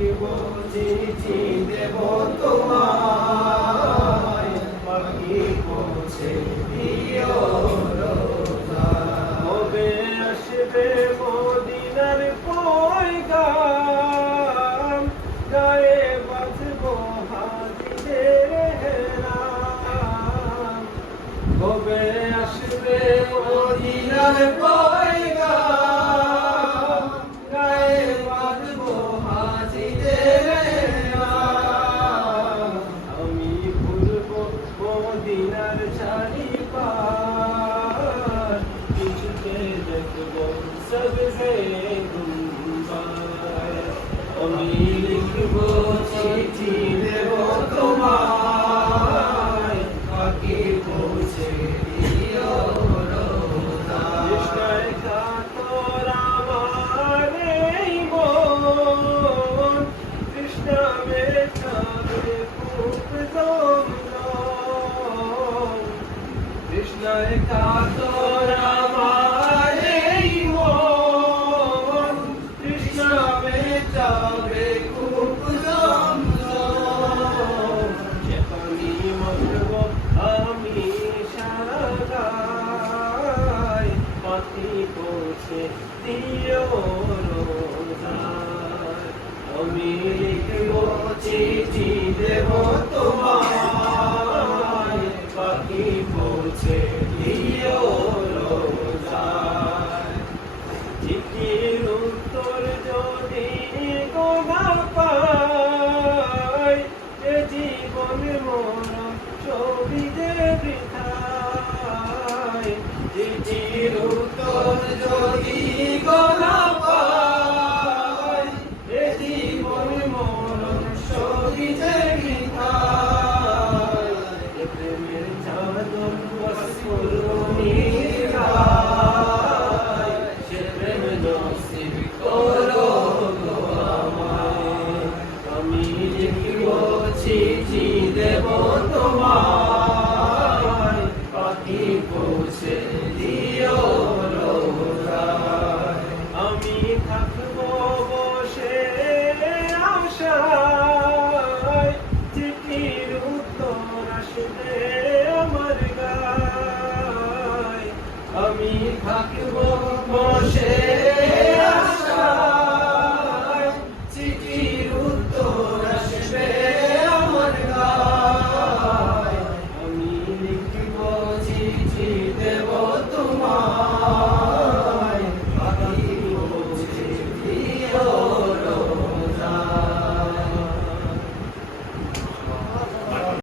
লিখব চিঠি দেব তোমায়। পাখি পৌঁছে দিও। কবে আসবে মদিনার পয়গাম? গায়ে বাঁধবো হাজিদের হেরাম কবে আসবে মদিনার পয়গাম? মদিনার চারিপার কিছুতে দেখব সবসে গুম্বার আমি পৌঁছে দিও আমি লিখব চিঠি দেব তোমায়। চিঠির উত্তর যদি গোনা পাই এ জীবন মরণ ছবি থাকব বসে